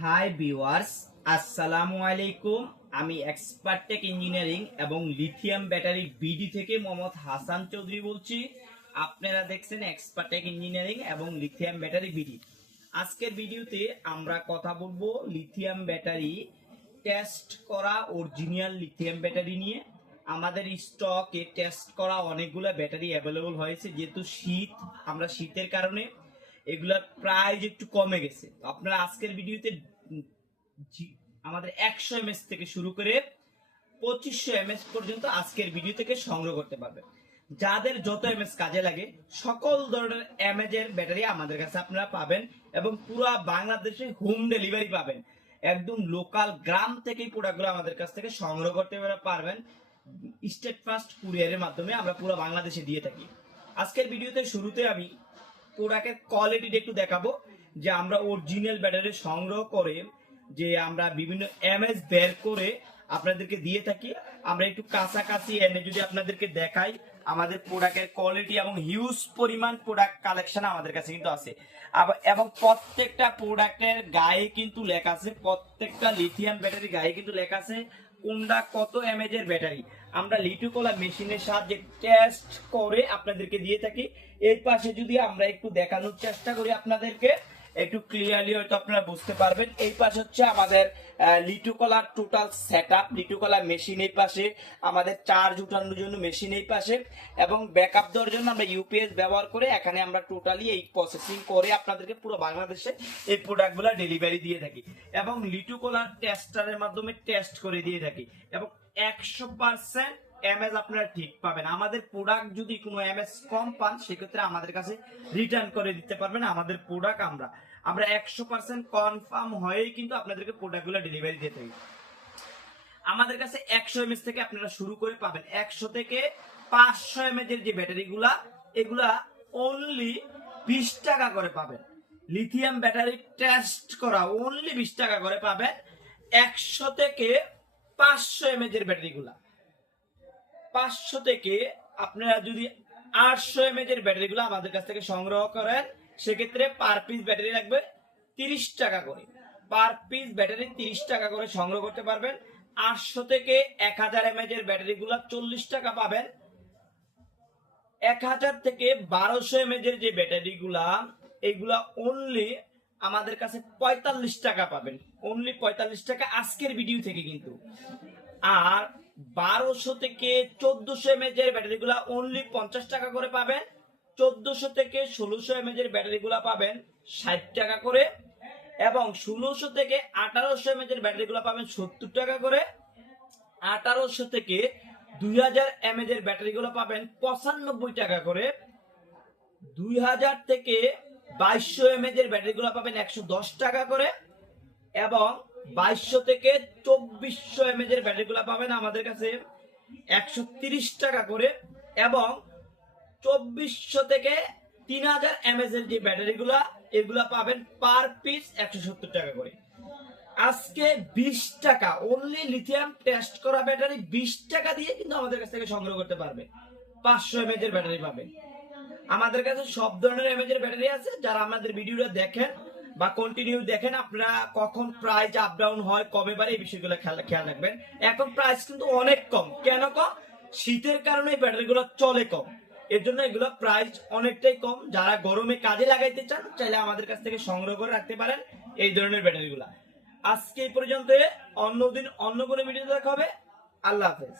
Hi viewers, আসসালামু আলাইকুম। আমি এক্সপার্ট টেক ইঞ্জিনিয়ারিং এবং লিথিয়াম ব্যাটারি বিডি থেকে মোহাম্মদ হাসান চৌধুরী বলছি। আপনারা দেখছেন এক্সপার্ট টেক ইঞ্জিনিয়ারিং এবং লিথিয়াম ব্যাটারি বিডি। আজকের ভিডিওতে আমরা কথা বলবো লিথিয়াম ব্যাটারি টেস্ট করা অরিজিনাল লিথিয়াম ব্যাটারি নিয়ে। আমাদের স্টকে টেস্ট করা অনেকগুলো ব্যাটারি অ্যাভেলেবল হয়েছে, যেহেতু শীত, আমরা শীতের কারণে এগুলার প্রাইস একটু কমে গেছে। আপনারা আজকের ভিডিওতে আমাদের 100 mAh থেকে শুরু করে 2500 mAh পর্যন্ত আজকের ভিডিও থেকে সংগ্রহ করতে পারবেন। যাদের যত এমএস কাজে লাগে সকল ধরনের এমএজ এর ব্যাটারি আমাদের কাছে আপনারা পাবেন এবং পুরো বাংলাদেশে হোম ডেলিভারি পাবেন। একদম লোকাল গ্রাম থেকেই প্রোডাক্টগুলো আমাদের কাছ থেকে সংগ্রহ করতে পারবেন। স্টেট ফাস্ট কুরিয়ারের মাধ্যমে আমরা পুরো বাংলাদেশে দিয়ে থাকি। আজকের ভিডিওতে শুরুতে আমি প্রোডাক্টের কোয়ালিটিটা একটু দেখাবো, যে আমরা অরিজিনাল ব্যাটারি সংগ্রহ করে যে আমরা বিভিন্ন এমএস বের করে আপনাদেরকে দিয়ে থাকি। আমরা একটু কাছাকাছি এনে যদি আপনাদেরকে দেখাই, আমাদের প্রোডাক্টের কোয়ালিটি এবং হিউজ পরিমাণ প্রোডাক্ট কালেকশন আমাদের কাছে কিন্তু আছে। এবং প্রত্যেকটা প্রোডাক্টের গায়ে কিন্তু লেখা আছে, প্রত্যেকটা লিথিয়াম ব্যাটারি গায়ে কিন্তু লেখা আছে কোনটা কত এমএজ এর ব্যাটারি। আমরা লিটুকোলা মেশিনের সাহায্যে টেস্ট করে আপনাদেরকে দিয়ে থাকি। এই পাশে যদি আমরা একটু দেখানোর চেষ্টা করি আপনাদেরকে, একটু ক্লিয়ারলি হয়তো আপনারা বুঝতে পারবেন। এই পাশে হচ্ছে আমাদের লিটুকলার টোটাল সেটআপ, লিটুকলা মেশিন এই পাশে, আমাদের চার্জ উঠানোর জন্য মেশিন এই পাশে, এবং ব্যাকআপ দেওয়ার জন্য আমরা ইউপিএস ব্যবহার করে এখানে আমরা টোটালি এই প্রসেসিং করে আপনাদেরকে পুরো বাংলাদেশে এই প্রোডাক্টগুলো ডেলিভারি দিয়ে থাকি এবং লিটুকলার টেস্টারের মাধ্যমে টেস্ট করে দিয়ে থাকি এবং 100% এমএস আপনারা ঠিক পাবেন। আমাদের প্রোডাক্ট যদি কোনো এমএস কম পান সেক্ষেত্রে আমাদের কাছে রিটার্ন করে দিতে পারবেন। আমাদের প্রোডাক্ট আমরা 100% কনফার্ম হয়েই কিন্তু আপনাদেরকে প্রোডাক্টগুলো ডেলিভারি দিতে থাকি। আমাদের কাছে 100 mAh থেকে আপনারা শুরু করে পাবেন 100 থেকে 500 mAh এর যে ব্যাটারিগুলা, এগুলা অনলি 20 টাকা করে পাবেন। লিথিয়াম ব্যাটারি টেস্ট করা অনলি 20 টাকা করে পাবেন। 100 থেকে 500 mAh এর ব্যাটারিগুলা, 500 থেকে আপনারা যদি 800 mAh এর ব্যাটারিগুলো আমাদের কাছ থেকে সংগ্রহ করেন সেক্ষেত্রে পার পিস ব্যাটারি লাগবে 30 টাকা করে। পার পিস ব্যাটারি 30 টাকা করে সংগ্রহ করতে পারবেন। 800 থেকে 1000 mAh এর ব্যাটারিগুলো 40 টাকা পাবেন। 1000 থেকে 1200 mAh এর যে ব্যাটারিগুলা, এইগুলা অনলি আমাদের কাছে 45 টাকা পাবেন। অনলি 45 টাকা আজকের ভিডিও থেকে কিন্তু। আর 1200 থেকে 1400 mAh এর ব্যাটারিগুলা অনলি 50 টাকা করে পাবেন। 1400 থেকে 1600 mAh এর ব্যাটারিগুলা পাবেন 60 টাকা করে এবং 1600 থেকে 1800 mAh এর ব্যাটারিগুলা পাবেন 70 টাকা করে। 1800 থেকে 2000 mAh এর ব্যাটারিগুলো পাবেন 95 টাকা করে। 2000 থেকে 2200 mAh এর ব্যাটারিগুলো পাবেন 110 টাকা করে এবং 2200 থেকে 2400 mAh এর ব্যাটারিগুলো পাবেন আমাদের কাছে 130 টাকা করে এবং 2400 থেকে 3000 mAh এর যে ব্যাটারিগুলা, এগুলা পাবেন পার পিস 170 টাকা করে। আজকে 20 টাকা অনলি লিথিয়াম টেস্ট করা ব্যাটারি 20 টাকা দিয়ে কিন্তু আমাদের কাছ থেকে সংগ্রহ করতে পারবে। 500 mAh এর ব্যাটারি পাবেন। আমাদের কাছে সব ধরনের mAh এর ব্যাটারি আছে। যারা আমাদের ভিডিওটা দেখেন বা কন্টিনিউ দেখেন, আপনারা কখন প্রাইস আপ ডাউন হয়, কমে বাড়ে, এই বিষয়গুলো খেয়াল রাখবেন। এখন প্রাইস কিন্তু অনেক কম। কেন কম? শীতের কারণে এই ব্যাটারিগুলো চলে কম, এর জন্য এগুলো প্রাইস অনেকটাই কম। যারা গরমে কাজে লাগাইতে চান চাইলে আমাদের কাছ থেকে সংগ্রহ করে রাখতে পারেন এই ধরনের ব্যাটারিগুলো। আজকে এই পর্যন্ত, অন্যদিন অন্য কোনো ভিডিও দেখা হবে। আল্লাহ হাফেজ।